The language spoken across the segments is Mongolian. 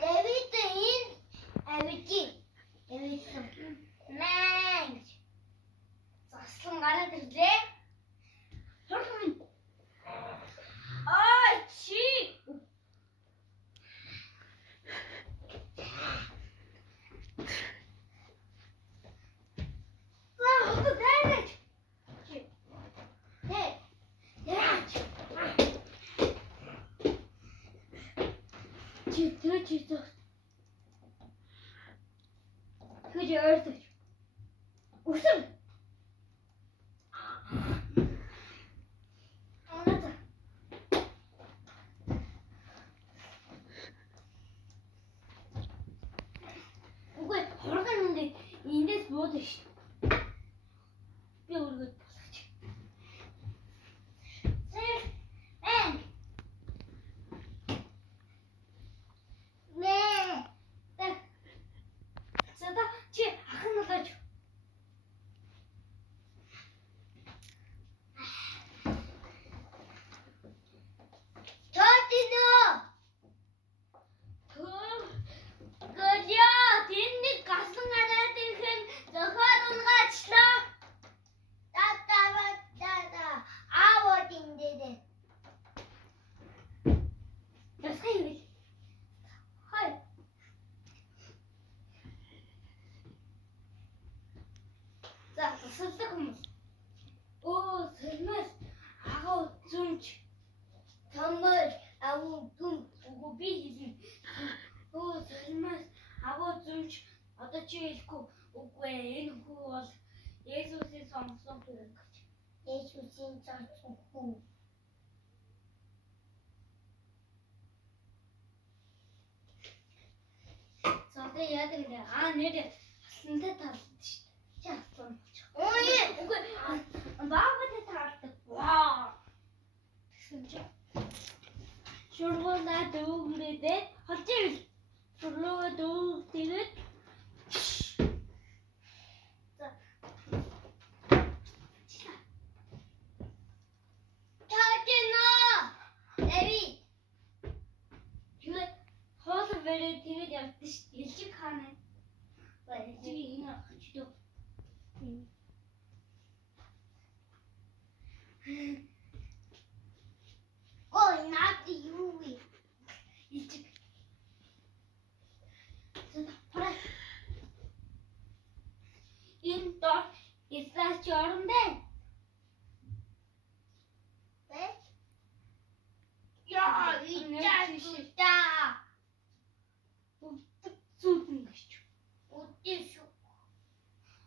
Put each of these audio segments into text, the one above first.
Дэвид ин авижи. Дэвид нэ. Заслан гараад ирлээ. Ай чи. Чито. Куди ордог. Усам. Үгүй хоргонод эндээс буудаг ш. Би өргөд болгоч. Чи ахын болооч. Тотино. Гөлё, тэнд гасан гараад ирхэн зохиол унгаачлаа. Тата. Аавууд индээ. Ясгай юу? Хай. За, тасалдаг хүмүүс. Оо, сэрмэс агуу зүмч. Тамбар агуу зүм үгүй би хэлнэ. Оо, сэрмэс агуу зүмч. Одоо чи хэлэхгүй. Үгүй энэ хүү бол Есүсийн сонгосон хүн гэж. Есүсийн сонгосон хүн. Содо яадаг нэ? Нэр хасантай талд шүү дээ. Чи хасан болчих. Үгүй баагатай талдаг. Вау. Тэгсэн чи. Шургуулаа дүүгрээдээ холж ивэл. Шурлуугаа дүүгдээд тэгээд явдсан шүү дээ. Элчиг хаана. Элчиг энэ очдоо. Ой, наад юу вэ? Элчиг. Пара. Энэ дор Израиль орон байна. Яа, ичаашта. Зүудэн гэж. Үдээс.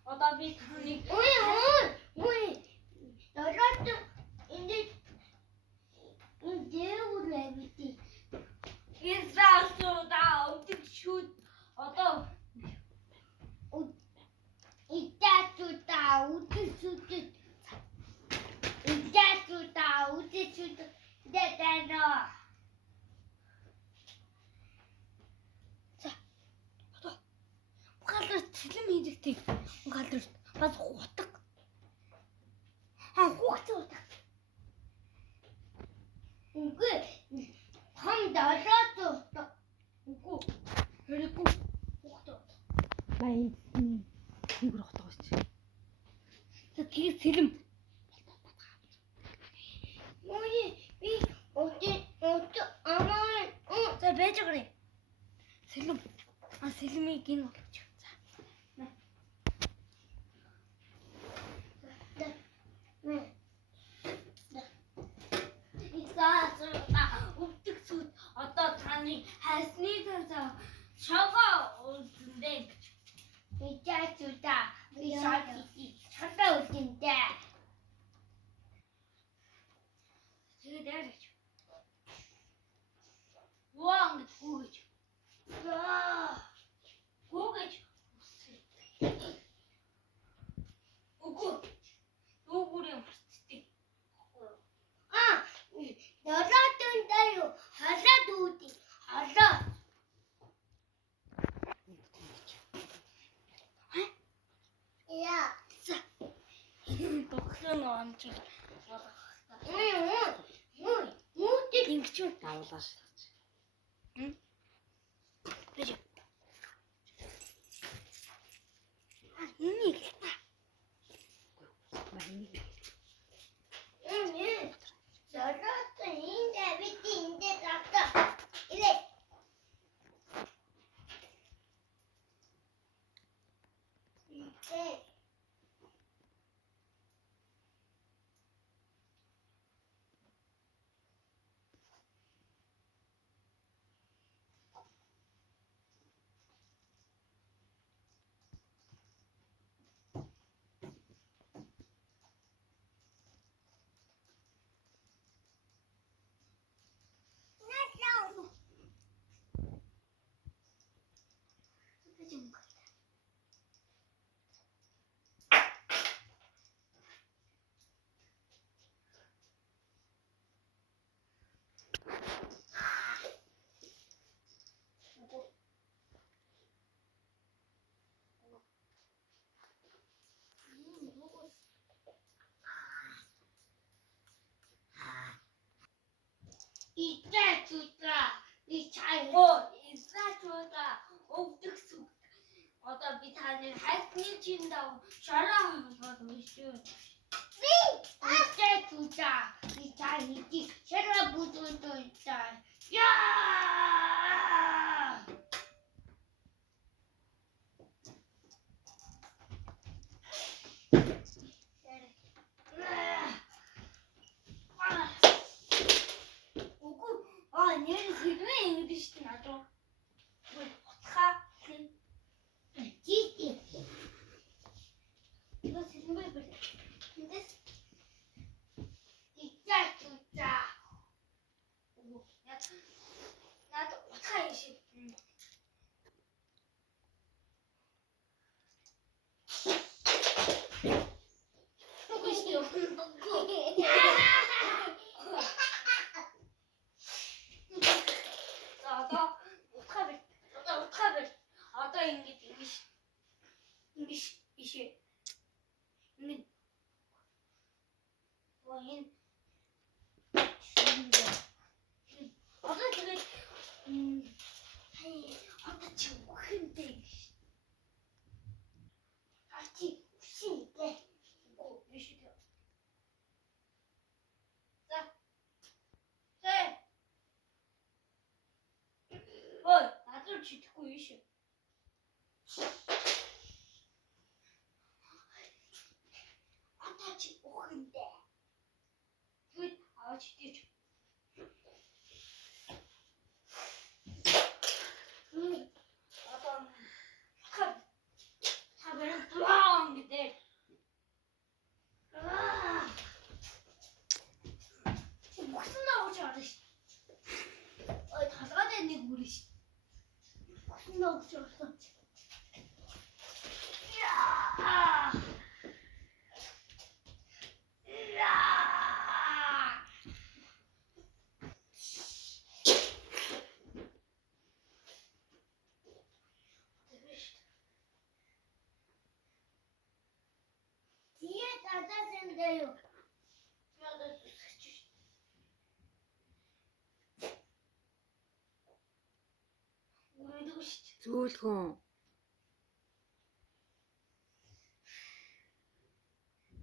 Одоо би таныг Ой. Дөрөд энэ үрлээ бити. Израиль үдэг шүүд. Одоо ичаашта үдэг шүүд. Ичаашта үдэг шүүд. Дэтэно. Галар цэлэм хийдэгтэй. Галар бас хутаг. Хугацаа утга. Үгүй. Хам дөрөд утга. Үгүй. Хэрэггүй. Хугацаа. Бай. Нэг утга гэж. Тэгээд цэлэм. Ой, би амаа. За байж гарыг. Цэлэм. Цэлмийг гин болгож. Одоо таны хайсны цаа шогоо үлдэндээ гэж. Ичаачуда би шатаа үлдэндээ. Тэгээд яаж? Ваа гэж гүйж. Гүйж. Үгүй. Дуугуурын марцдаг. Дөрөдөн даяа халаад үүдий. Халаа. Яа. Бохлон амч. Муу. Ингэж давлаа шүү. 주다. 이 잘고 인사 주다. 옥득 속. 어떤 비타는 할수 친다고 잘하면서도 있어. 이제 주자. 이 잘이지. 제가 무슨 또 있다. 야! 얘는 지금의 잉글리시 나죠? 이거 지금 왜 그래? 근데 진짜 진짜. 나도 어떡하지? 이것이 없는 거고. 나도 옥합을 아다 잉글리시 뭐인 아다 그게 아다 지금 큰데 아직 신데 이거 몇시대요? 자, 네. 나도 듣고 있어. 아다지 오근데. 진짜. 어떤 탑을 뿌랑인데. 무슨 나오지 않으시? 다 가졌네 우리. 무슨 나오지 않았지? 이야. 뒤에 닫아준대요. 우리도 좋고.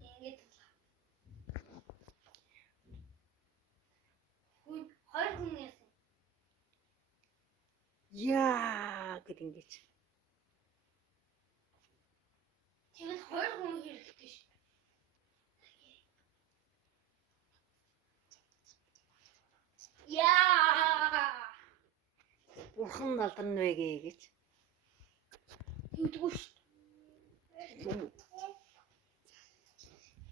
이게 활공에서 이야, 그린 게 참. 지금 활공이 이렇게 뜻이. 야, Бурхан алдан вэ гэж. 이거 누구? Юу